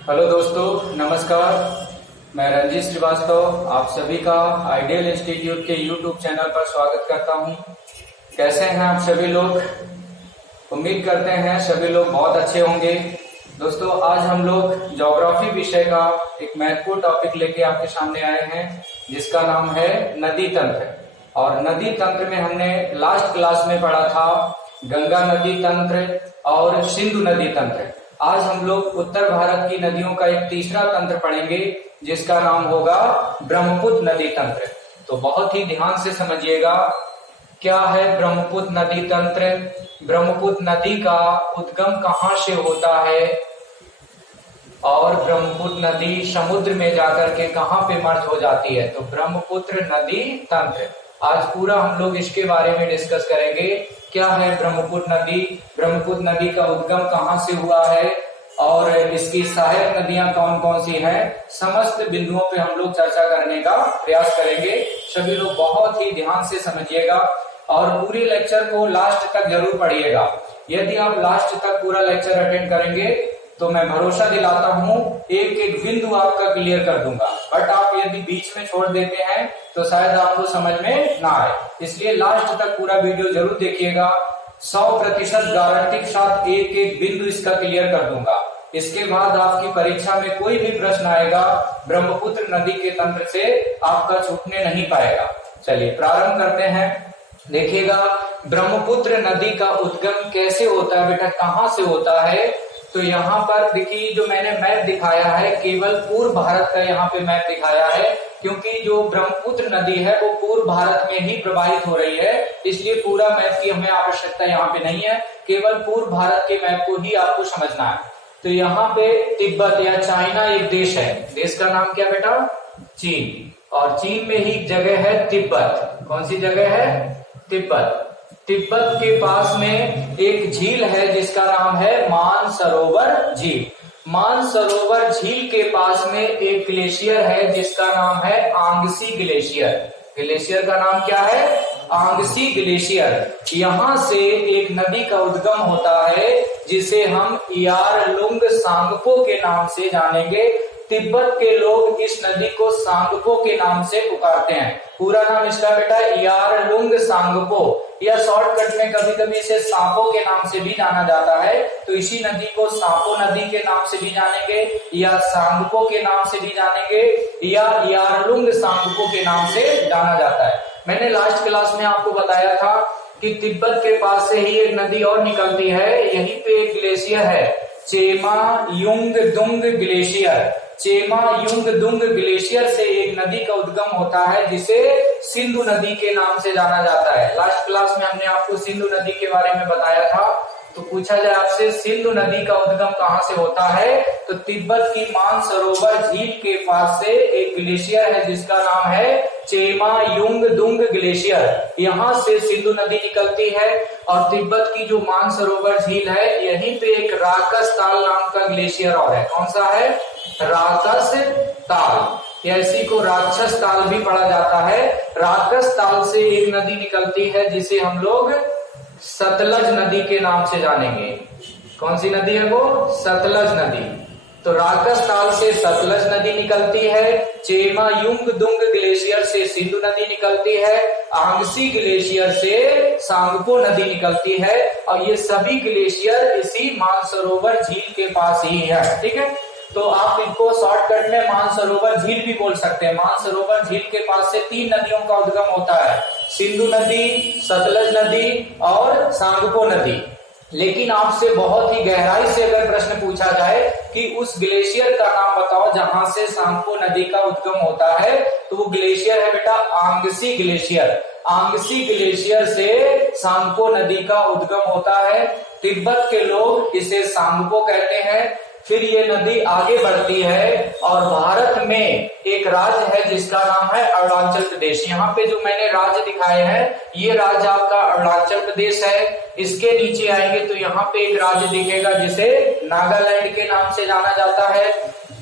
Hello दोस्तों, नमस्कार। मैं रंजीत श्रीवास्तव आप सभी का आइडियल इंस्टीट्यूट के यूट्यूब चैनल पर स्वागत करता हूं। कैसे हैं आप सभी लोग? उम्मीद करते हैं सभी लोग बहुत अच्छे होंगे। दोस्तों, आज हम लोग ज्योग्राफी विषय का एक महत्वपूर्ण टॉपिक लेके आपके सामने आए हैं, जिसका नाम है नदी तंत्र। और नदी तंत्र में हमने लास्ट क्लास में पढ़ा था गंगा नदी तंत्र और सिंधु नदी तंत्र। आज हम लोग उत्तर भारत की नदियों का एक तीसरा तंत्र पढ़ेंगे, जिसका नाम होगा ब्रह्मपुत्र नदी तंत्र। तो बहुत ही ध्यान से समझिएगा, क्या है ब्रह्मपुत्र नदी तंत्र। ब्रह्मपुत्र नदी का उद्गम कहाँ से होता है और ब्रह्मपुत्र नदी समुद्र में जाकर के कहाँ पे मर्ज हो जाती है। तो ब्रह्मपुत्र नदी तंत्र आज पूरा हम लोग इसके बारे में डिस्कस करेंगे। क्या है ब्रह्मपुत्र नदी, ब्रह्मपुत्र नदी का उद्गम कहाँ से हुआ है और इसकी सहायक नदियां कौन कौन सी हैं, समस्त बिंदुओं पे हम लोग चर्चा करने का प्रयास करेंगे। सभी लोग बहुत ही ध्यान से समझिएगा और पूरे लेक्चर को लास्ट तक जरूर पढ़िएगा। यदि आप लास्ट तक पूरा लेक्चर अटेंड करेंगे तो मैं भरोसा दिलाता हूं एक एक बिंदु आपका क्लियर कर दूंगा। बट आप यदि बीच में छोड़ देते हैं तो शायद आपको समझ में ना आए, इसलिए लास्ट तक पूरा वीडियो जरूर देखिएगा। 100% गारंटी के साथ एक एक बिंदु इसका क्लियर कर दूंगा। इसके बाद आपकी परीक्षा में कोई भी प्रश्न आएगा ब्रह्मपुत्र नदी के तंत्र से आपका छूटने नहीं पाएगा। चलिए प्रारंभ करते हैं। देखिएगा, ब्रह्मपुत्र नदी का उद्गम कैसे होता है बेटा, कहाँ से होता है। तो यहाँ पर देखिए, जो मैंने मैप दिखाया है केवल पूर्व भारत का यहाँ पे मैप दिखाया है, क्योंकि जो ब्रह्मपुत्र नदी है वो पूर्व भारत में ही प्रवाहित हो रही है, इसलिए पूरा मैप की हमें आवश्यकता यहाँ पे नहीं है। केवल पूर्व भारत के मैप को ही आपको समझना है। तो यहाँ पे तिब्बत या चाइना एक देश है। देश का नाम क्या बेटा? चीन। और चीन में ही जगह है तिब्बत। कौन सी जगह है? तिब्बत। तिब्बत के पास में एक झील है जिसका नाम है मानसरोवर झील। मानसरोवर झील के पास में एक ग्लेशियर है जिसका नाम है आंगसी ग्लेशियर। ग्लेशियर का नाम क्या है? आंगसी ग्लेशियर। यहाँ से एक नदी का उद्गम होता है जिसे हम यारलुंग सांगपो के नाम से जानेंगे। तिब्बत के लोग इस नदी को सांगपो के नाम से पुकारते हैं। पूरा नाम इसका बेटा यारलुंग सांगपो, या शॉर्टकट में कभी कभी इसे सांपो के नाम से भी जाना जाता है। तो इसी नदी को सांपो नदी के नाम से भी जानेंगे, या सांगपो के नाम से भी जानेंगे, या यारलुंग सांगपो के नाम से जाना जाता है। मैंने लास्ट क्लास में आपको बताया था कि तिब्बत के पास से ही एक नदी और निकलती है, यहीं पे एक ग्लेशियर है चेमा युंगदुंग ग्लेशियर। चेमा युंगदुंग ग्लेशियर से एक नदी का उद्गम होता है जिसे सिंधु नदी के नाम से जाना जाता है। लास्ट क्लास में हमने आपको सिंधु नदी के बारे में बताया था। तो पूछा जाए आपसे सिंधु नदी का उद्गम कहाँ से होता है, तो तिब्बत की मानसरोवर झील के पास से एक ग्लेशियर है जिसका नाम है चेमा युंगदुंग ग्लेशियर। यहाँ से सिंधु नदी निकलती है। और तिब्बत की जो मानसरोवर झील है, यहीं पे एक राकस ताल नाम का ग्लेशियर और है। कौन सा है? राकस ताल, या इसी को राक्षस ताल भी पढ़ा जाता है। राकस ताल से एक नदी निकलती है जिसे हम लोग सतलज नदी के नाम से जानेंगे। कौन सी नदी है वो? सतलज नदी। तो राकस ताल से सतलज नदी निकलती है, चेमा युंगदुंग ग्लेशियर से सिंधु नदी निकलती है, आंगसी ग्लेशियर से सांगपो नदी निकलती है, और ये सभी ग्लेशियर इसी मानसरोवर झील के पास ही है। ठीक है, तो आप इनको शॉर्टकट में मानसरोवर झील भी बोल सकते हैं। मानसरोवर झील के पास से 3 नदियों का उद्गम होता है, सिंधु नदी, सतलज नदी और सांगपो नदी। लेकिन आपसे बहुत ही गहराई से अगर प्रश्न पूछा जाए कि उस ग्लेशियर का नाम बताओ जहां से सांगपो नदी का उद्गम होता है, तो वो ग्लेशियर है बेटा आंगसी ग्लेशियर। आंगसी ग्लेशियर से सांगपो नदी का उद्गम होता है। तिब्बत के लोग इसे सांगपो कहते हैं। फिर ये नदी आगे बढ़ती है और भारत में एक राज्य है जिसका नाम है अरुणाचल प्रदेश। यहाँ पे जो मैंने राज्य दिखाए हैं, ये राज्य आपका अरुणाचल प्रदेश है। इसके नीचे आएंगे तो यहाँ पे एक राज्य दिखेगा जिसे नागालैंड के नाम से जाना जाता है।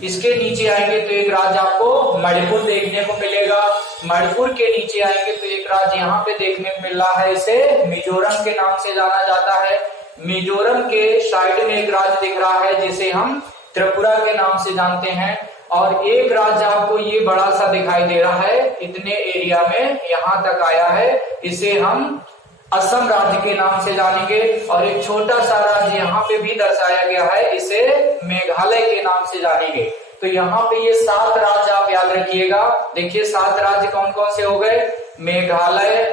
इसके नीचे आएंगे तो एक राज्य आपको मणिपुर देखने को मिलेगा। मणिपुर के नीचे आएंगे तो एक राज्य यहाँ पे देखने को मिल रहा है, इसे मिजोरम के नाम से जाना जाता है। मिजोरम के साइड में एक राज्य दिख रहा है जिसे हम त्रिपुरा के नाम से जानते हैं। और एक राज्य आपको ये बड़ा सा दिखाई दे रहा है, इतने एरिया में यहां तक आया है, इसे हम असम राज्य के नाम से जानेंगे। और एक छोटा सा राज्य यहाँ पे भी दर्शाया गया है, इसे मेघालय के नाम से जानेंगे। तो यहाँ पे ये 7 राज्य आप याद रखिएगा। देखिए 7 राज्य कौन कौन से हो गए, मेघालय,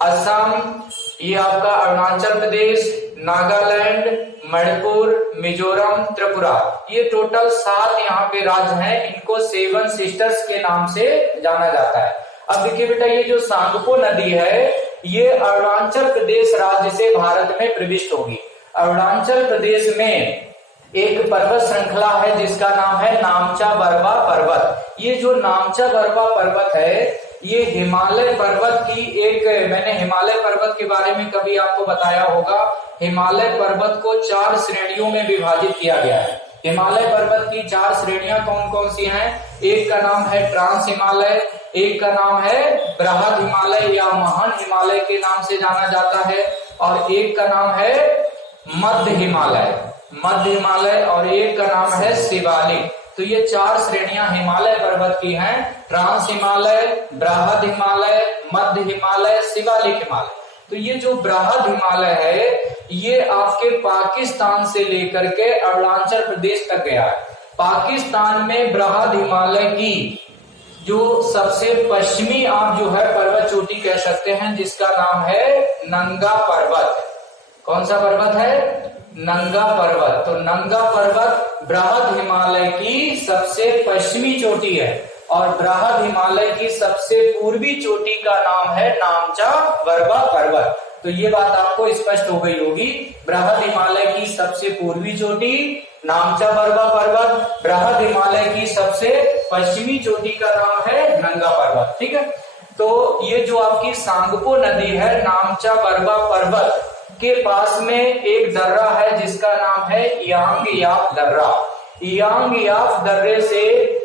असम, ये आपका अरुणाचल प्रदेश, नागालैंड, मणिपुर, मिजोरम, त्रिपुरा, ये टोटल 7 यहाँ पे राज्य हैं। इनको 7 सिस्टर्स के नाम से जाना जाता है। अब देखिए बेटा, ये जो सांगपो नदी है ये अरुणाचल प्रदेश राज्य से भारत में प्रविष्ट होगी। अरुणाचल प्रदेश में एक पर्वत श्रृंखला है जिसका नाम है नामचा बरवा पर्वत। ये जो नामचा बरवा पर्वत है ये हिमालय पर्वत की एक, मैंने हिमालय पर्वत के बारे में कभी आपको बताया होगा। हिमालय पर्वत को 4 श्रेणियों में विभाजित किया गया है। हिमालय पर्वत की 4 श्रेणियां कौन कौन सी हैं? एक का नाम है ट्रांस हिमालय, एक का नाम है बृहद हिमालय या महान हिमालय के नाम से जाना जाता है, और एक का नाम है मध्य हिमालय, और एक का नाम है शिवालिक। तो ये 4 श्रेणियां हिमालय पर्वत की हैं, ट्रांस हिमालय, बृहद हिमालय, मध्य हिमालय, शिवालिक हिमालय। तो ये जो बृहद हिमालय है ये आपके पाकिस्तान से लेकर के अरुणाचल प्रदेश तक गया है। पाकिस्तान में बृहद हिमालय की जो सबसे पश्चिमी आप जो है पर्वत चोटी कह सकते हैं, जिसका नाम है नंगा पर्वत। कौन सा पर्वत है? नंगा पर्वत। तो नंगा पर्वत बृहद हिमालय की सबसे पश्चिमी चोटी है, और बृहद हिमालय की सबसे पूर्वी चोटी का नाम है नामचा बरवा पर्वत। तो ये बात आपको स्पष्ट हो गई होगी। बृहद हिमालय की सबसे पूर्वी चोटी नामचा बरवा पर्वत, बृहद हिमालय की सबसे पश्चिमी चोटी का नाम है नंगा पर्वत। ठीक है, तो ये जो आपकी सांगपो नदी है, नामचा बरवा पर्वत के पास में एक दर्रा है जिसका नाम है यांग याप दर्रा। यांग याप दर्रे से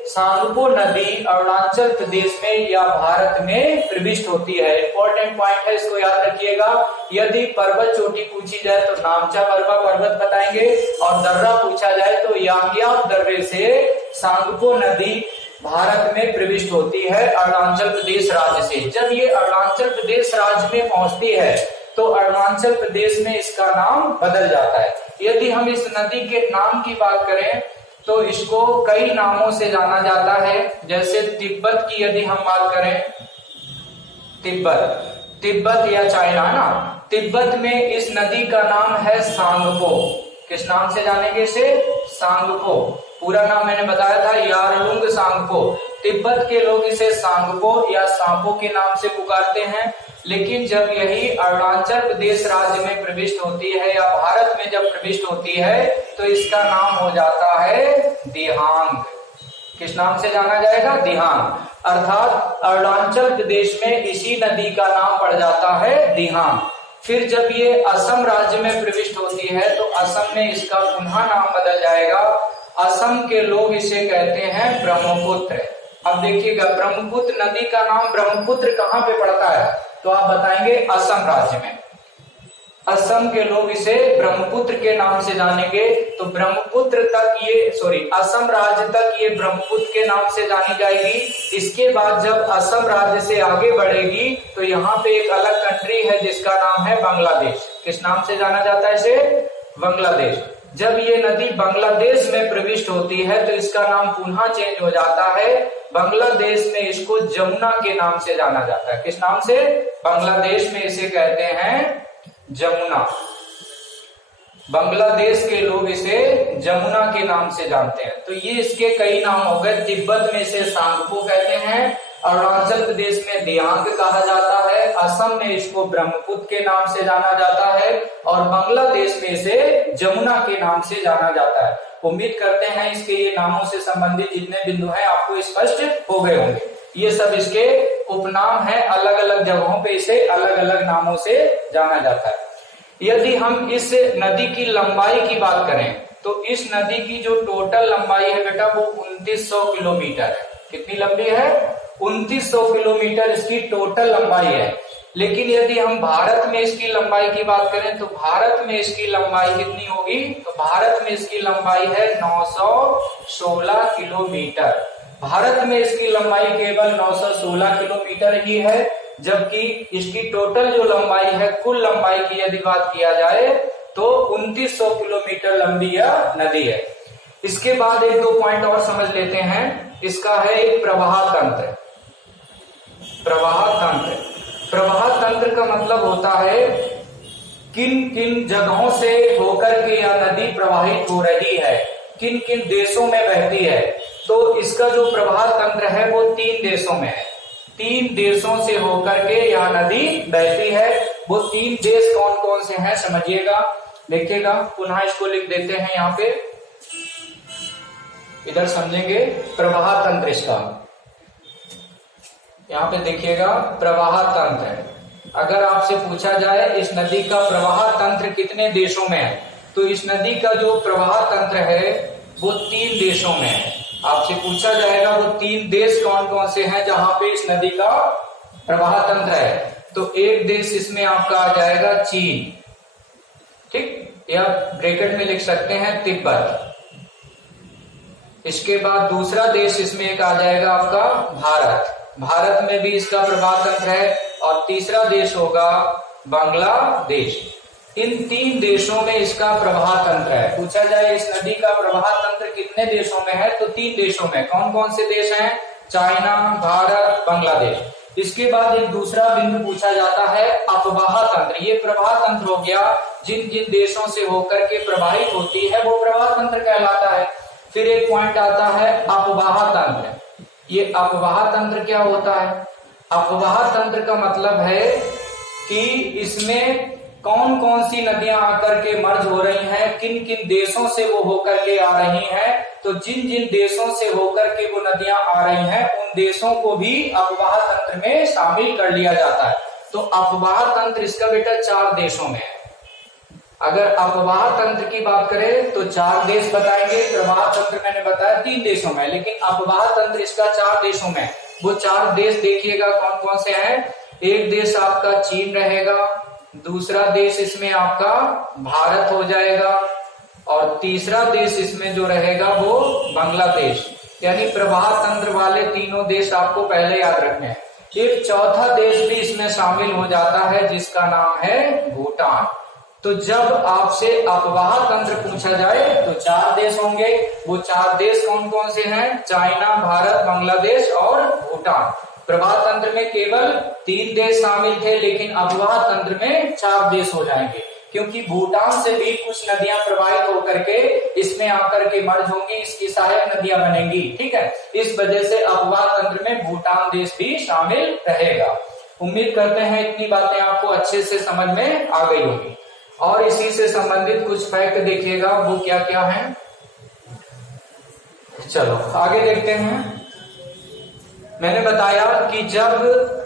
सांगपो नदी अरुणाचल प्रदेश में या भारत में प्रविष्ट होती है। इंपॉर्टेंट पॉइंट है, इसको याद रखिएगा। यदि पर्वत चोटी पूछी जाए तो नामचा बरवा पर्वत बताएंगे, और दर्रा पूछा जाए तो यांग याप दर्रे से सांगपो नदी भारत में प्रविष्ट होती है अरुणाचल प्रदेश राज्य से। जब ये अरुणाचल प्रदेश राज्य में पहुंचती है तो अरुणाचल प्रदेश में इसका नाम बदल जाता है। यदि हम इस नदी के नाम की बात करें तो इसको कई नामों से जाना जाता है। जैसे तिब्बत की यदि हम बात करें, तिब्बत या चाइना ना, तिब्बत में इस नदी का नाम है सांगपो। किस नाम से जानेंगे इसे? सांगपो। पूरा नाम मैंने बताया था यारलुंग सांगपो। तिब्बत के लोग इसे सांगपो या सांपो के नाम से पुकारते हैं। लेकिन जब यही अरुणाचल प्रदेश राज्य में प्रविष्ट होती है या भारत में जब प्रविष्ट होती है तो इसका नाम हो जाता है दिहांग। किस नाम से जाना जाएगा? दिहांग। अर्थात अरुणाचल प्रदेश में इसी नदी का नाम पड़ जाता है दिहांग। फिर जब ये असम राज्य में प्रविष्ट होती है तो असम में इसका पुनः नाम बदल जाएगा। असम के लोग इसे कहते हैं ब्रह्मपुत्र। अब देखिएगा, ब्रह्मपुत्र नदी का नाम ब्रह्मपुत्र कहाँ पे पड़ता है? तो आप बताएंगे असम राज्य में। असम के लोग इसे ब्रह्मपुत्र के नाम से जानेंगे। तो ब्रह्मपुत्र तक असम राज्य तक ये ब्रह्मपुत्र के नाम से जानी जाएगी। इसके बाद जब असम राज्य से आगे बढ़ेगी तो यहाँ पे एक अलग कंट्री है जिसका नाम है बांग्लादेश। किस नाम से जाना जाता है इसे? बांग्लादेश। जब ये नदी बांग्लादेश में प्रविष्ट होती है तो इसका नाम पुनः चेंज हो जाता है। बांग्लादेश में इसको जमुना के नाम से जाना जाता है। किस नाम से? बांग्लादेश में इसे कहते हैं जमुना। बांग्लादेश के लोग इसे जमुना के नाम से जानते हैं। तो ये इसके कई नाम हो गए। तिब्बत में इसे सांगपो कहते हैं, अरुणाचल प्रदेश में दियांग कहा जाता है, असम में इसको ब्रह्मपुत्र के नाम से जाना जाता है, और बांग्लादेश में इसे जमुना के नाम से जाना जाता है। उम्मीद करते हैं इसके ये नामों से संबंधित जितने बिंदु हैं आपको स्पष्ट हो गए होंगे। ये सब इसके उपनाम हैं, अलग अलग जगहों पे इसे अलग अलग नामों से जाना जाता है। यदि हम इस नदी की लंबाई की बात करें तो इस नदी की जो टोटल लंबाई है बेटा वो 2900 किलोमीटर है। कितनी लंबी है? 2900 किलोमीटर इसकी टोटल लंबाई है। लेकिन यदि हम भारत में इसकी लंबाई की बात करें तो भारत में इसकी लंबाई कितनी होगी, तो भारत में इसकी लंबाई है 916 किलोमीटर। भारत में इसकी लंबाई केवल 916 किलोमीटर ही है, जबकि इसकी टोटल जो लंबाई है, कुल लंबाई की यदि बात किया जाए तो 2900 किलोमीटर लंबी यह नदी है। इसके बाद एक दो पॉइंट और समझ लेते हैं। इसका है एक प्रवाह तंत्र। प्रवाह तंत्र, प्रवाह तंत्र का मतलब होता है किन किन जगहों से होकर के यह नदी प्रवाहित हो रही है, किन किन देशों में बहती है। तो इसका जो प्रवाह तंत्र है वो 3 देशों में है। 3 देशों से होकर के यह नदी बहती है। वो 3 देश कौन कौन से हैं समझिएगा, देखिएगा, पुनः इसको लिख देते हैं यहाँ पे, इधर समझेंगे प्रवाह तंत्र इसका। यहाँ पे देखिएगा प्रवाह तंत्र। अगर आपसे पूछा जाए इस नदी का प्रवाह तंत्र कितने देशों में है, तो इस नदी का जो प्रवाह तंत्र है वो 3 देशों में है। आपसे पूछा जाएगा वो 3 देश कौन कौन से हैं जहां पे इस नदी का प्रवाह तंत्र है, तो एक देश इसमें आपका आ जाएगा चीन, ठीक, या ब्रैकेट में लिख सकते हैं तिब्बत। इसके बाद दूसरा देश इसमें एक आ जाएगा आपका भारत, भारत में भी इसका प्रवाह तंत्र है। और तीसरा देश होगा बांग्लादेश। इन 3 देशों में इसका प्रवाह तंत्र है। पूछा जाए इस नदी का प्रवाह तंत्र कितने देशों में है, तो 3 देशों में। कौन कौन से देश हैं, चाइना, भारत, बांग्लादेश। इसके बाद एक दूसरा बिंदु पूछा जाता है अपवाह तंत्र। ये प्रवाह तंत्र हो गया, जिन जिन देशों से होकर के प्रवाहित होती है वो प्रवाह तंत्र कहलाता है। फिर एक पॉइंट आता है अपवाह तंत्र। ये अपवाह तंत्र क्या होता है, अपवाह तंत्र का मतलब है कि इसमें कौन कौन सी नदियां आकर के मर्ज हो रही हैं, किन किन देशों से वो होकर के आ रही हैं। तो जिन जिन देशों से होकर के वो नदियां आ रही हैं उन देशों को भी अपवाह तंत्र में शामिल कर लिया जाता है। तो अपवाह तंत्र इसका बेटा 4 देशों में है। अगर अपवाह तंत्र की बात करें तो 4 देश बताएंगे, प्रवाह तंत्र मैंने बताया 3 देशों में, लेकिन अपवाह तंत्र इसका 4 देशों में। वो 4 देश देखिएगा कौन कौन से हैं। एक देश आपका चीन रहेगा, दूसरा देश इसमें आपका भारत हो जाएगा, और तीसरा देश इसमें जो रहेगा वो बांग्लादेश। यानी प्रवाह तंत्र वाले तीनों देश आपको पहले याद रखने हैं। एक चौथा देश भी इसमें शामिल हो जाता है जिसका नाम है भूटान। तो जब आपसे अपवाह तंत्र पूछा जाए तो 4 देश होंगे। वो 4 देश कौन कौन से हैं, चाइना, भारत, बांग्लादेश और भूटान। प्रवाह तंत्र में केवल 3 देश शामिल थे, लेकिन अपवाह तंत्र में 4 देश हो जाएंगे, क्योंकि भूटान से भी कुछ नदियां प्रवाहित होकर के इसमें आकर के मर्ज होंगी, इसकी सहायक नदियां बनेंगी, ठीक है। इस वजह से अपवाह तंत्र में भूटान देश भी शामिल रहेगा। उम्मीद करते हैं इतनी बातें आपको अच्छे से समझ में आ गई होगी। और इसी से संबंधित कुछ फैक्ट देखिएगा, वो क्या क्या हैं। चलो आगे देखते हैं। मैंने बताया कि जब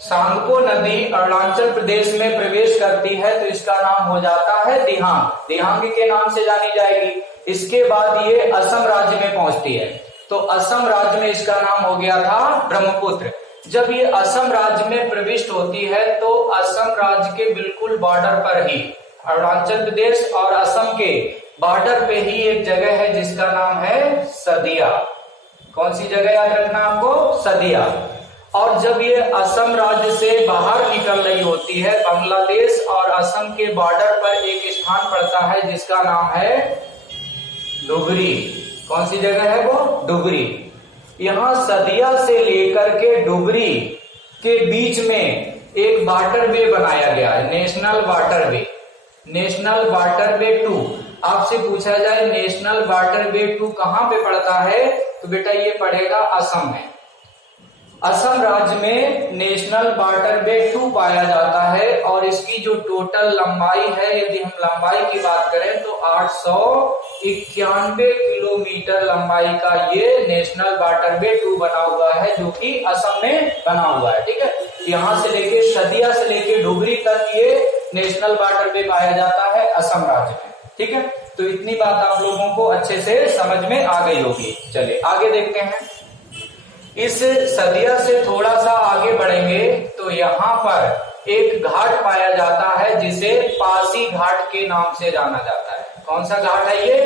सांगपो नदी अरुणाचल प्रदेश में प्रवेश करती है तो इसका नाम हो जाता है दिहांग, दिहांग के नाम से जानी जाएगी। इसके बाद ये असम राज्य में पहुंचती है, तो असम राज्य में इसका नाम हो गया था ब्रह्मपुत्र। जब ये असम राज्य में प्रविष्ट होती है तो असम राज्य के बिल्कुल बॉर्डर पर ही, अरुणाचल प्रदेश और असम के बॉर्डर पे ही एक जगह है जिसका नाम है सदिया। कौन सी जगह याद रखना आपको, सदिया। और जब ये असम राज्य से बाहर निकल रही होती है, बांग्लादेश और असम के बॉर्डर पर एक स्थान पड़ता है जिसका नाम है डुगरी। कौन सी जगह है वो, डुगरी। यहाँ सदिया से लेकर के डुगरी के बीच में एक वाटरवे बनाया गया है, नेशनल वाटरवे, नेशनल वाटरवे 2। आपसे पूछा जाए नेशनल वाटरवे 2 कहां पे पड़ता है, तो बेटा ये पड़ेगा असम में। असम राज्य में नेशनल वाटरवे 2 पाया जाता है और इसकी जो टोटल लंबाई है, यदि हम लंबाई की बात करें तो 891 किलोमीटर लंबाई का ये नेशनल वाटरवे 2 बना हुआ है, जो कि असम में बना हुआ है, ठीक है। यहाँ से लेके सदिया से लेके डुगरी तक ये नेशनल वाटरवे पाया जाता है असम राज्य में, ठीक है। तो इतनी बात आप लोगों को अच्छे से समझ में आ गई होगी। चलिए आगे देखते हैं। इस सदिया से थोड़ा सा आगे बढ़ेंगे तो यहाँ पर एक घाट पाया जाता है जिसे पासी घाट के नाम से जाना जाता है। कौन सा घाट है ये?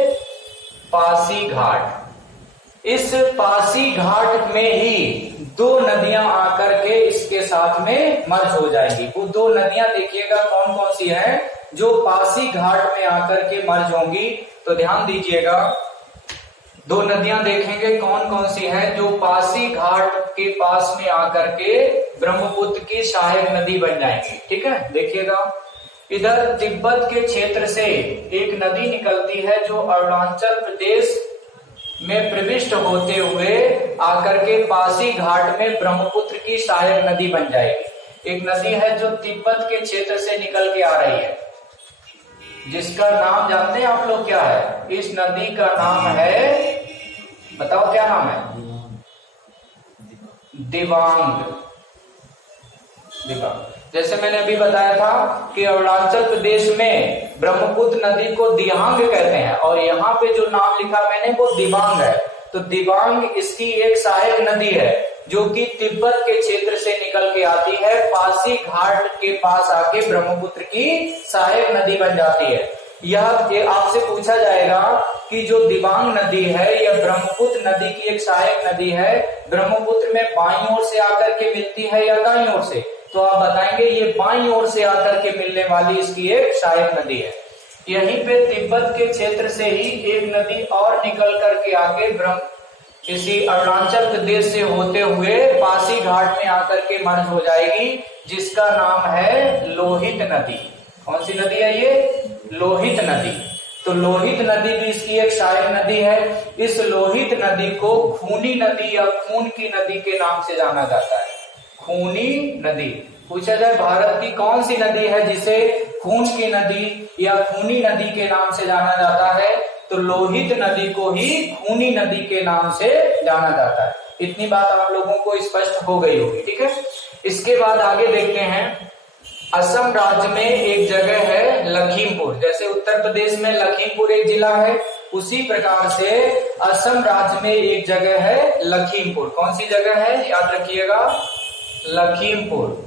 पासी घाट। इस पासी घाट में ही दो नदियां आकर के इसके साथ में मर्ज हो जाएंगी। वो दो नदियां देखिएगा कौन कौन सी हैं जो पासी घाट में आकर के मर्ज होंगी। तो ध्यान दीजिएगा, दो नदियां देखेंगे कौन कौन सी हैं जो पासी घाट के पास में आकर के ब्रह्मपुत्र की सहायक नदी बन जाएंगी। ठीक है, देखिएगा इधर तिब्बत के क्षेत्र से एक नदी निकलती है जो अरुणाचल प्रदेश में प्रविष्ट होते हुए आकर के पासी घाट में ब्रह्मपुत्र की सहायक नदी बन जाएगी। एक नदी है जो तिब्बत के क्षेत्र से निकल के आ रही है, जिसका नाम जानते हैं आप लोग क्या है? इस नदी का नाम है, बताओ क्या नाम है? दिबांग। दिबांग। जैसे मैंने अभी बताया था कि अरुणाचल प्रदेश में ब्रह्मपुत्र नदी को दिहांग कहते हैं और यहाँ पे जो नाम लिखा मैंने वो दिबांग है। तो दिबांग इसकी एक सहायक नदी है जो कि तिब्बत के क्षेत्र से निकल के आती है, पासी घाट के पास आके ब्रह्मपुत्र की सहायक नदी बन जाती है। यह आपसे पूछा जाएगा कि जो दिबांग नदी है यह ब्रह्मपुत्र नदी की एक सहायक नदी है, ब्रह्मपुत्र में बाईं ओर से आकर के मिलती है या दाईं ओर से? तो आप बताएंगे ये बाईं ओर से आकर के मिलने वाली इसकी एक सहायक नदी है। यहीं पे तिब्बत के क्षेत्र से ही एक नदी और निकल करके आके इसी अरुणाचल प्रदेश से होते हुए पासी घाट में आकर के मर्ज हो जाएगी, जिसका नाम है लोहित नदी। कौन सी नदी है ये? लोहित नदी। तो लोहित नदी भी इसकी एक सहायक नदी है। इस लोहित नदी को खूनी नदी या खून की नदी के नाम से जाना जाता है। खूनी नदी। पूछा जाए भारत की कौन सी नदी है जिसे खून की नदी या खूनी नदी के नाम से जाना जाता है, तो लोहित नदी को ही खूनी नदी के नाम से जाना जाता है। इतनी बात आप लोगों को स्पष्ट हो गई होगी। ठीक है, इसके बाद आगे देखते हैं। असम राज्य में एक जगह है लखीमपुर। जैसे उत्तर प्रदेश में लखीमपुर एक जिला है, उसी प्रकार से असम राज्य में एक जगह है लखीमपुर। कौन सी जगह है? याद रखिएगा, लखीमपुर।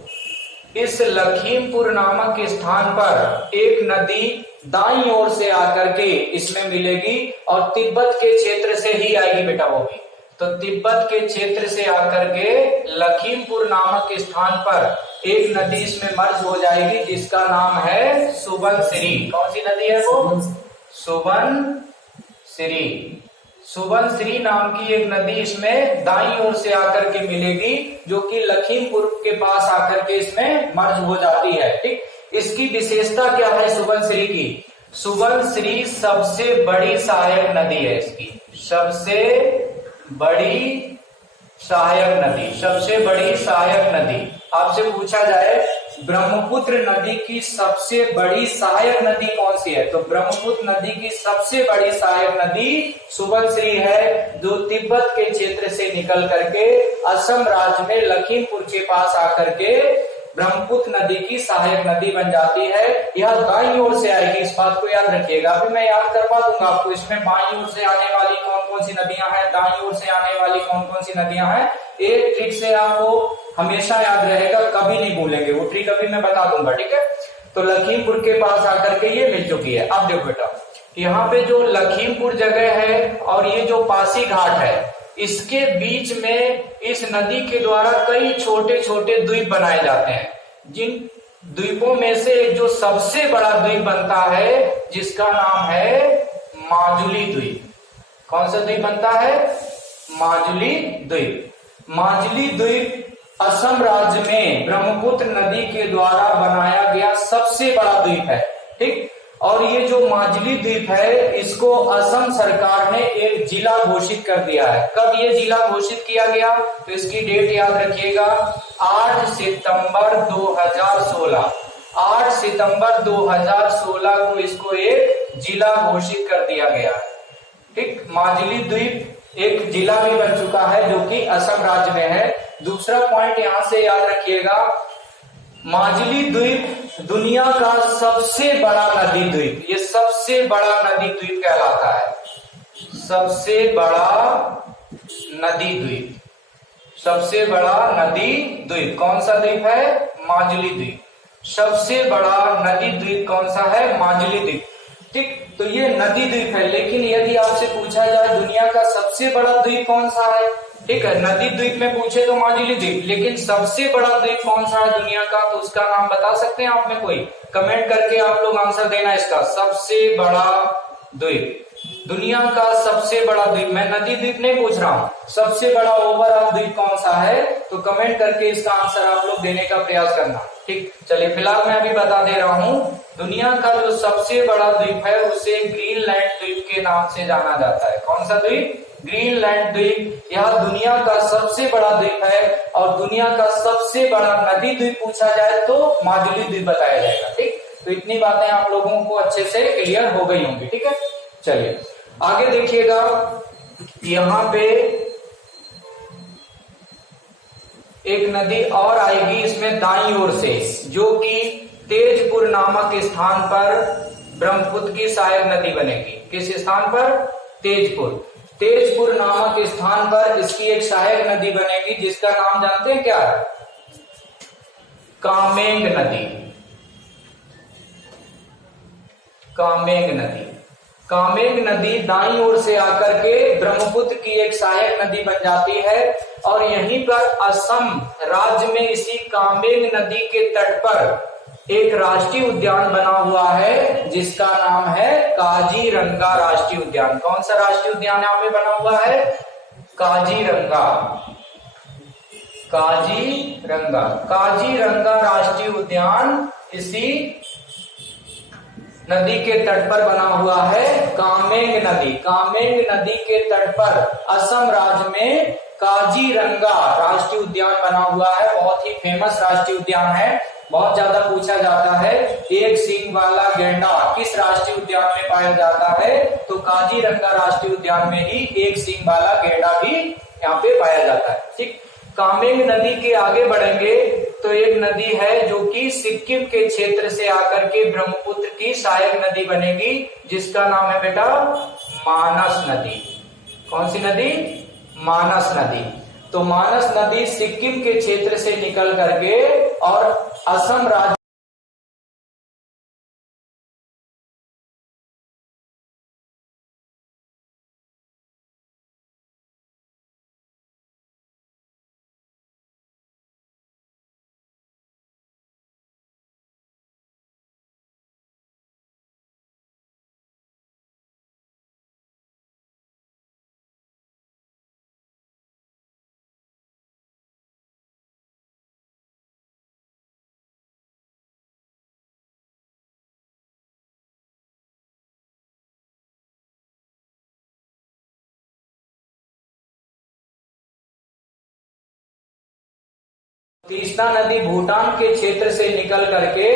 इस लखीमपुर नामक स्थान पर एक नदी दाईं ओर से आकर के इसमें मिलेगी और तिब्बत के क्षेत्र से ही आएगी बेटा वो भी। तो तिब्बत के क्षेत्र से आकर के लखीमपुर नामक स्थान पर एक नदी इसमें मर्ज हो जाएगी जिसका नाम है सुबनसिरी। कौन सी नदी है वो? सुबनसिरी। सुबनसिरी नाम की एक नदी इसमें दाईं ओर से आकर के मिलेगी जो कि लखीमपुर के पास आकर के इसमें मर्ज हो जाती है। ठीक, इसकी विशेषता क्या है सुबनसिरी की? सुबनसिरी सबसे बड़ी सहायक नदी है। इसकी सबसे बड़ी सहायक नदी, सबसे बड़ी सहायक नदी। आपसे पूछा जाए ब्रह्मपुत्र नदी की सबसे बड़ी सहायक नदी कौन सी है, तो ब्रह्मपुत्र नदी की सबसे बड़ी सहायक नदी सुबनसिरी है, जो तिब्बत के क्षेत्र से निकल करके असम राज्य में लखीमपुर के पास आकर के ब्रह्मपुत्र नदी की सहायक नदी बन जाती है। यह दाईं ओर से आएगी, इस बात को याद रखिएगा। अभी मैं याद करवा दूंगा आपको, इसमें बाईं ओर से आने वाली कौन कौन सी नदियां हैं, दाईं ओर से आने वाली कौन कौन सी नदियां हैं। एक ट्रिक से आपको हमेशा याद रहेगा, कभी नहीं भूलेंगे, वो ट्रिक अभी मैं बता दूंगा। ठीक है, तो लखीमपुर के पास आकर के ये मिल चुकी है। अब देखो बेटा, यहाँ पे जो लखीमपुर जगह है और ये जो पासी घाट है, इसके बीच में इस नदी के द्वारा कई छोटे छोटे द्वीप बनाए जाते हैं, जिन द्वीपों में से एक जो सबसे बड़ा द्वीप बनता है जिसका नाम है माजुली द्वीप। कौन सा द्वीप बनता है? माजुली द्वीप। माजुली द्वीप असम राज्य में ब्रह्मपुत्र नदी के द्वारा बनाया गया सबसे बड़ा द्वीप है। ठीक, और ये जो माजुली द्वीप है इसको असम सरकार ने एक जिला घोषित कर दिया है। कब ये जिला घोषित किया गया, तो इसकी डेट याद रखिएगा, 8 सितंबर 2016। 8 सितंबर 2016 को इसको एक जिला घोषित कर दिया गया। ठीक, माजुली द्वीप एक जिला भी बन चुका है जो कि असम राज्य में है। दूसरा पॉइंट यहां से याद रखिएगा, माजुली द्वीप दुनिया का सबसे बड़ा नदी द्वीप, ये सबसे बड़ा नदी द्वीप कहलाता है। सबसे बड़ा नदी द्वीप, सबसे बड़ा नदी द्वीप कौन सा द्वीप है? माजुली द्वीप। सबसे बड़ा नदी द्वीप कौन सा है? माजुली द्वीप। ठीक, तो ये नदी द्वीप है, लेकिन यदि आपसे पूछा जाए दुनिया का सबसे बड़ा द्वीप कौन सा है, ठीक है, नदी द्वीप में पूछे तो माजुली द्वीप, लेकिन सबसे बड़ा द्वीप कौन सा है दुनिया का, तो उसका नाम बता सकते हैं आप में कोई? कमेंट करके आप लोग आंसर देना इसका। सबसे बड़ा द्वीप, दुनिया का सबसे बड़ा द्वीप, मैं नदी द्वीप नहीं पूछ रहा हूं, सबसे बड़ा ओवरऑल द्वीप कौन सा है, तो कमेंट करके इसका आंसर आप लोग देने का प्रयास करना। ठीक, चलिए फिलहाल मैं अभी बता दे रहा हूं, दुनिया का जो सबसे बड़ा द्वीप है उसे ग्रीनलैंड द्वीप के नाम से जाना जाता है। कौन सा द्वीप? ग्रीनलैंड द्वीप। यह दुनिया का सबसे बड़ा द्वीप है, और दुनिया का सबसे बड़ा नदी द्वीप पूछा जाए तो माजुली द्वीप बताया जाएगा। ठीक, तो इतनी बातें आप लोगों को अच्छे से क्लियर हो गई होंगी। ठीक है, चलिए आगे देखिएगा, यहां पे एक नदी और आएगी इसमें दाईं ओर से, जो कि तेजपुर नामक स्थान पर ब्रह्मपुत्र की सहायक नदी बनेगी। किस स्थान पर? तेजपुर। तेजपुर नामक स्थान पर इसकी एक सहायक नदी बनेगी, जिसका नाम जानते हैं क्या है? कामेंग नदी। कामेंग नदी। कामेंग नदी दाईं ओर से आकर के ब्रह्मपुत्र की एक सहायक नदी बन जाती है, और यहीं पर असम राज्य में इसी कामेंग नदी के तट पर एक राष्ट्रीय उद्यान बना हुआ है, जिसका नाम है काजीरंगा राष्ट्रीय उद्यान। कौन सा राष्ट्रीय उद्यान यहाँ पे बना हुआ है? काजीरंगा। काजीरंगा। काजीरंगा राष्ट्रीय उद्यान इसी नदी के तट पर बना हुआ है, कामेंग नदी। कामेंग नदी के तट पर असम राज्य में काजीरंगा राष्ट्रीय उद्यान बना हुआ है। बहुत ही फेमस राष्ट्रीय उद्यान है, बहुत ज्यादा पूछा जाता है। एक सींग वाला गैंडा किस राष्ट्रीय उद्यान में पाया जाता है? तो काजीरंगा राष्ट्रीय उद्यान में ही एक सींग वाला गैंडा भी यहाँ पे पाया जाता है। ठीक, कामेंग नदी के आगे बढ़ेंगे तो एक नदी है जो कि सिक्किम के क्षेत्र से आकर के ब्रह्मपुत्र की सहायक नदी बनेगी, जिसका नाम है बेटा मानस नदी। कौन सी नदी? मानस नदी। तो मानस नदी सिक्किम के क्षेत्र से निकल करके और असम राज्य तीस्ता नदी भूटान के क्षेत्र से निकल करके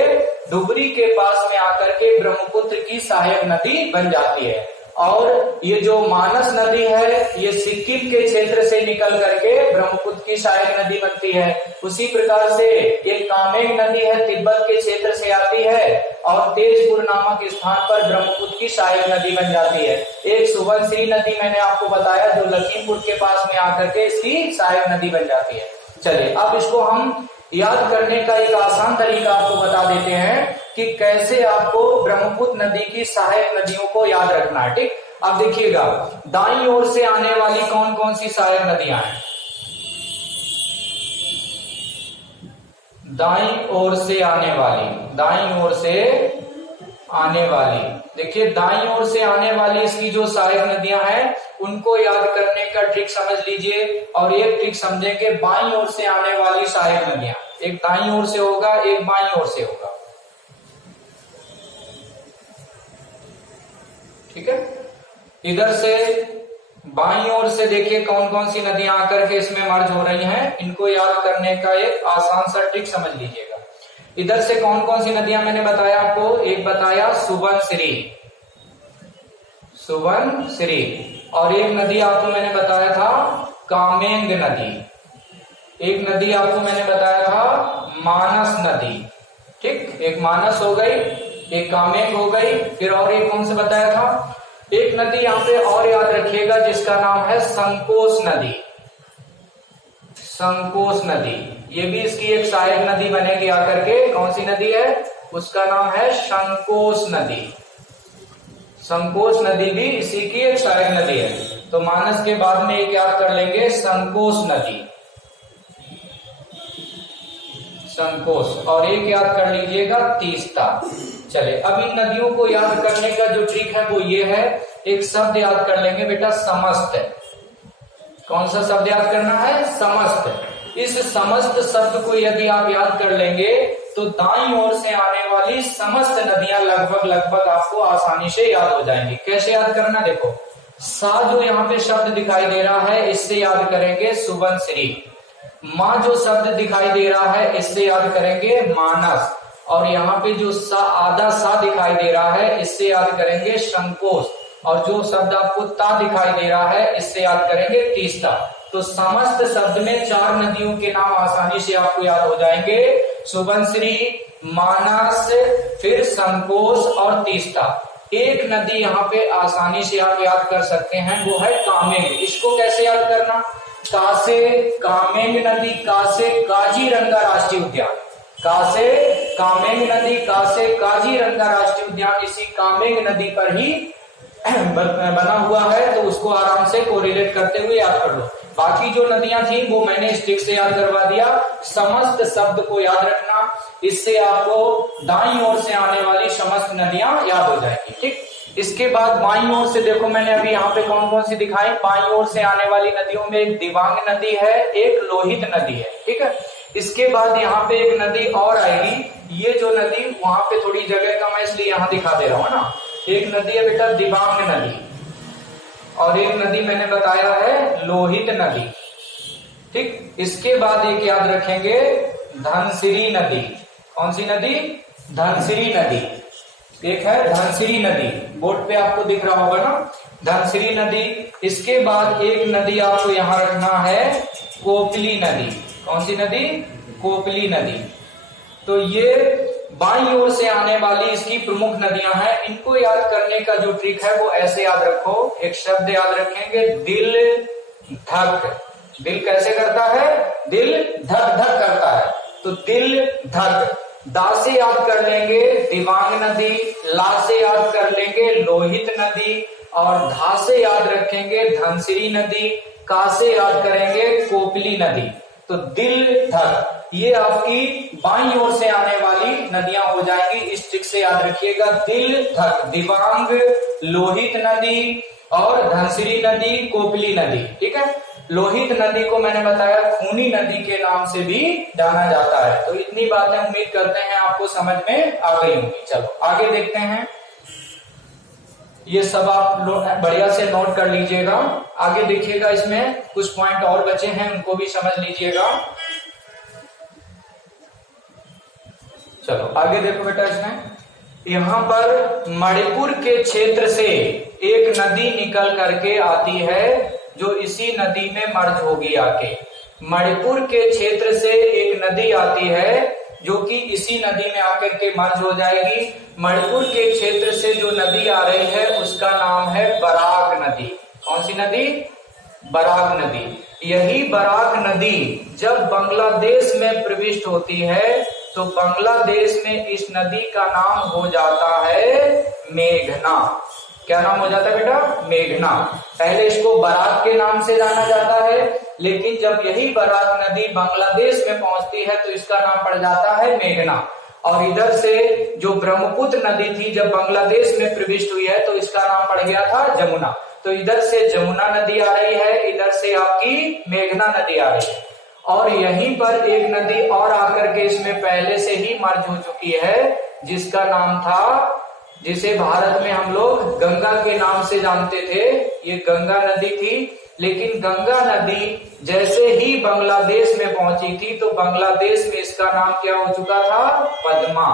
डुबरी के पास में आकर के ब्रह्मपुत्र की सहायक नदी बन जाती है। और ये जो मानस नदी है ये सिक्किम के क्षेत्र से निकल करके ब्रह्मपुत्र की सहायक नदी बनती है। उसी प्रकार से एक कामेंग नदी है, तिब्बत के क्षेत्र से आती है और तेजपुर नामक स्थान पर ब्रह्मपुत्र की सहायक नदी बन जाती है। एक सुवर्णश्री नदी मैंने आपको बताया जो लखीमपुर के पास में आकर के इसकी सहायक नदी बन जाती है। चलिए अब इसको हम याद करने का एक आसान तरीका आपको बता देते हैं कि कैसे आपको ब्रह्मपुत्र नदी की सहायक नदियों को याद रखना है। ठीक, अब देखिएगा दाईं ओर से आने वाली कौन कौन सी सहायक नदियां हैं? दाईं ओर से आने वाली, दाईं ओर से आने वाली, देखिए दाईं ओर से आने वाली इसकी जो सहायक नदियां हैं उनको याद करने का ट्रिक समझ लीजिए। और एक ट्रिक समझेंगे बाईं ओर से आने वाली सहायक नदियां, एक दाईं ओर से होगा एक बाईं ओर से होगा। ठीक है, इधर से बाईं ओर से देखिए कौन कौन सी नदियां आकर के इसमें मर्ज हो रही हैं, इनको याद करने का एक आसान सा ट्रिक समझ लीजिएगा। इधर से कौन कौन सी नदियां मैंने बताया आपको, एक बताया सुवर्णश्री, सुवर्णश्री, और एक नदी आपको मैंने बताया था कामेंग नदी, एक नदी आपको मैंने बताया था मानस नदी। ठीक, एक मानस हो गई, एक कामेंग हो गई, फिर और एक कौन से बताया था, एक नदी यहाँ पे और याद रखिएगा जिसका नाम है संकोच नदी। संकोच नदी, ये भी इसकी एक सहायक नदी बनेगी आकर के। कौन सी नदी है? उसका नाम है संकोच नदी। संकोच नदी भी इसी की एक सहायक नदी है। तो मानस के बाद में एक याद कर लेंगे, संकोच नदी, संकोच, और एक याद कर लीजिएगा तीस्ता। चले, अब इन नदियों को याद करने का जो ट्रिक है वो ये है, एक शब्द याद कर लेंगे बेटा, समस्त। कौन सा शब्द याद करना है? समस्त। इस समस्त शब्द को यदि आप याद कर लेंगे तो दाईं ओर से आने वाली समस्त नदियां लगभग आपको आसानी से याद हो जाएंगी। कैसे याद करना? देखो, सा जो यहाँ पे शब्द दिखाई दे रहा है इससे याद करेंगे सुबनश्री। माँ जो शब्द दिखाई दे रहा है इससे याद करेंगे मानस। और यहाँ पे जो सा, आधा सा दिखाई दे रहा है इससे याद करेंगे संकोच। और जो शब्द आपको ता दिखाई दे रहा है इससे याद करेंगे तीस्ता। तो समस्त शब्द में 4 नदियों के नाम आसानी से आपको याद हो जाएंगे, सुबनश्री, मानस, फिर संकोच और तीस्ता। एक नदी यहाँ पे आसानी से आप याद कर सकते हैं, वो है कामेंग। इसको कैसे याद करना? कासे कामेंग नदी, कासे काजीरंगा राष्ट्रीय उद्यान, कासे कामेंग नदी, कासे काजीरंगा राष्ट्रीय उद्यान इसी कामेंग नदी पर ही बना हुआ है। तो उसको आराम से कोरिलेट करते हुए याद कर लो। बाकी जो नदियां थी वो मैंने स्टिक से याद करवा दिया। समस्त शब्द को याद रखना, इससे आपको दाईं ओर से आने वाली समस्त नदियां याद हो जाएंगी। ठीक, इसके बाद बाईं ओर से देखो, मैंने अभी यहाँ पे कौन कौन सी दिखाई। बाईं ओर से आने वाली नदियों में एक दिबांग नदी है, एक लोहित नदी है। ठीक है, इसके बाद यहाँ पे एक नदी और आएगी। ये जो नदी, वहां पे थोड़ी जगह कम है इसलिए यहाँ दिखा दे रहा हूँ ना। एक नदी है बेटा दिबांग नदी, और एक नदी मैंने बताया है लोहित नदी। ठीक, इसके बाद एक याद रखेंगे धनसिरी नदी। कौन सी नदी? धनसिरी नदी। एक है धनसिरी नदी, बोर्ड पे आपको दिख रहा होगा ना, धनसिरी नदी। इसके बाद एक नदी आपको यहां रखना है, कोपली नदी। कौन सी नदी? कोपली नदी। तो ये बाईं ओर से आने वाली इसकी प्रमुख नदियां हैं। इनको याद करने का जो ट्रिक है वो ऐसे याद रखो, एक शब्द याद रखेंगे, दिल धक। दिल कैसे करता है? दिल धक धक करता है। तो दिल धक। दा से याद कर लेंगे दिबांग नदी, ला से याद कर लेंगे लोहित नदी, और धा से याद रखेंगे धनसिरी नदी, का से याद करेंगे कोपली नदी। तो दिल धक, ये आपकी बाईं ओर से आने वाली नदियां हो जाएंगी। इस ट्रिक से याद रखिएगा, दिल धक, दिबांग, लोहित नदी और धनसिरी नदी, कोपली नदी। ठीक है, लोहित नदी को मैंने बताया खूनी नदी के नाम से भी जाना जाता है। तो इतनी बातें उम्मीद करते हैं आपको समझ में आ गई होंगी। चलो आगे देखते हैं, ये सब आप बढ़िया से नोट कर लीजिएगा। आगे देखिएगा, इसमें कुछ पॉइंट और बचे हैं, उनको भी समझ लीजिएगा। चलो आगे देखो बेटा, इसमें यहाँ पर मणिपुर के क्षेत्र से एक नदी निकल करके आती है जो इसी नदी में मर्ज होगी आके। मणिपुर के क्षेत्र से एक नदी आती है जो कि इसी नदी में आकर के मर्ज हो जाएगी। मणिपुर के क्षेत्र से जो नदी आ रही है उसका नाम है बराक नदी। कौन सी नदी? बराक नदी। यही बराक नदी जब बांग्लादेश में प्रविष्ट होती है तो बांग्लादेश में इस नदी का नाम हो जाता है मेघना। क्या नाम हो जाता है बेटा? मेघना। पहले इसको बराक के नाम से जाना जाता है, लेकिन जब यही बराक नदी बांग्लादेश में पहुंचती है तो इसका नाम पड़ जाता है मेघना। और इधर से जो ब्रह्मपुत्र नदी थी जब बांग्लादेश में प्रविष्ट हुई है तो इसका नाम पड़ गया था जमुना। तो इधर से जमुना नदी आ रही है, इधर से आपकी मेघना नदी आ रही है। और यहीं पर एक नदी और आकर के इसमें पहले से ही मर्ज हो चुकी है जिसका नाम था, जिसे भारत में हम लोग गंगा के नाम से जानते थे। ये गंगा नदी थी, लेकिन गंगा नदी जैसे ही बांग्लादेश में पहुंची थी तो बांग्लादेश में इसका नाम क्या हो चुका था? पद्मा।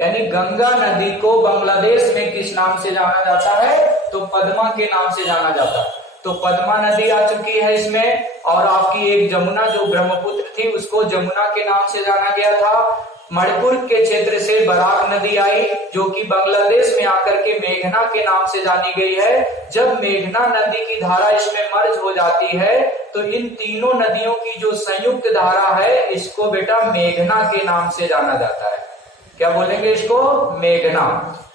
यानी गंगा नदी को बांग्लादेश में किस नाम से जाना जाता है? तो पद्मा के नाम से जाना जाता है। तो पद्मा नदी आ चुकी है इसमें, और आपकी एक जमुना जो ब्रह्मपुत्र थी उसको जमुना के नाम से जाना गया था। मणिपुर के क्षेत्र से बराक नदी आई, जो कि बांग्लादेश में आकर के मेघना के नाम से जानी गई है। जब मेघना नदी की धारा इसमें मर्ज हो जाती है तो इन तीनों नदियों की जो संयुक्त धारा है इसको बेटा मेघना के नाम से जाना जाता है। क्या बोलेंगे इसको? मेघना।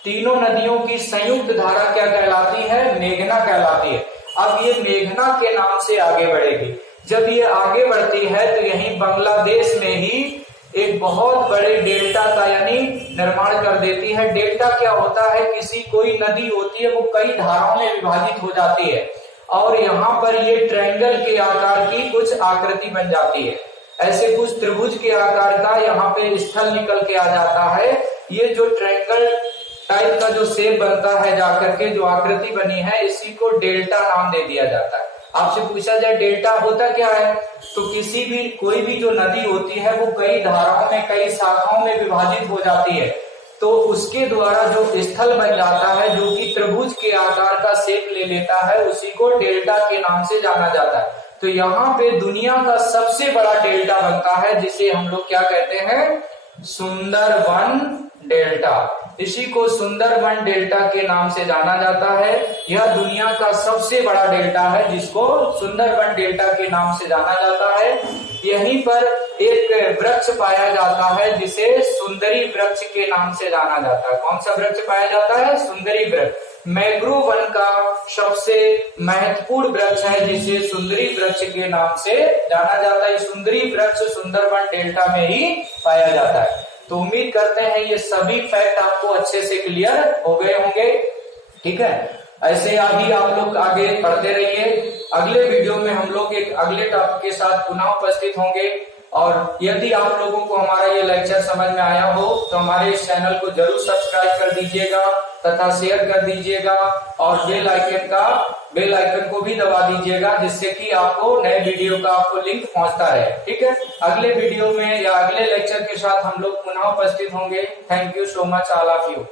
तीनों नदियों की संयुक्त धारा क्या कहलाती है? मेघना कहलाती है। अब ये मेघना के नाम से आगे बढ़ेगी। जब ये आगे बढ़ती है तो यहीं बांग्लादेश में ही एक बहुत बड़े डेल्टा का यानी निर्माण कर देती है। डेल्टा क्या होता है? किसी कोई नदी होती है वो कई धाराओं में विभाजित हो जाती है और यहाँ पर ये ट्रायंगल के आकार की कुछ आकृति बन जाती है। ऐसे कुछ त्रिभुज के आकार का यहाँ पे स्थल निकल के आ जाता है। ये जो ट्रायंगल टाइप का जो शेप बनता है जाकर के जो आकृति बनी है इसी को डेल्टा नाम दे दिया जाता है। आपसे पूछा जाए डेल्टा होता क्या है, तो किसी भी कोई भी जो नदी होती है वो कई धाराओं में कई शाखाओं में विभाजित हो जाती है, तो उसके द्वारा जो स्थल बन जाता है जो कि त्रिभुज के आकार का शेप ले लेता है उसी को डेल्टा के नाम से जाना जाता है। तो यहाँ पे दुनिया का सबसे बड़ा डेल्टा बनता है जिसे हम लोग क्या कहते हैं? सुंदरबन डेल्टा। इसी को सुंदरबन डेल्टा के नाम से जाना जाता है। यह दुनिया का सबसे बड़ा डेल्टा है जिसको सुंदरबन डेल्टा के नाम से जाना जाता है। यहीं पर एक वृक्ष पाया जाता है जिसे सुंदरी वृक्ष के नाम से जाना जाता है। कौन सा वृक्ष पाया जाता है? सुंदरी वृक्ष। मैंग्रोव वन का सबसे महत्वपूर्ण वृक्ष है जिसे सुंदरी वृक्ष के नाम से जाना जाता है। सुंदरी वृक्ष सुंदरबन डेल्टा में ही पाया जाता है। तो उम्मीद करते हैं ये सभी फैक्ट आपको अच्छे से क्लियर हो गए होंगे। ठीक है, ऐसे अभी आप लोग आगे पढ़ते रहिए। अगले वीडियो में हम लोग एक अगले टॉपिक के साथ पुनः उपस्थित होंगे। और यदि आप लोगों को हमारा ये लेक्चर समझ में आया हो तो हमारे इस चैनल को जरूर सब्सक्राइब कर दीजिएगा तथा शेयर कर दीजिएगा और बेल आइकन को भी दबा दीजिएगा जिससे कि आपको नए वीडियो का आपको लिंक पहुंचता रहे। ठीक है, अगले वीडियो में या अगले लेक्चर के साथ हम लोग पुनः उपस्थित होंगे। Thank you so much all of you.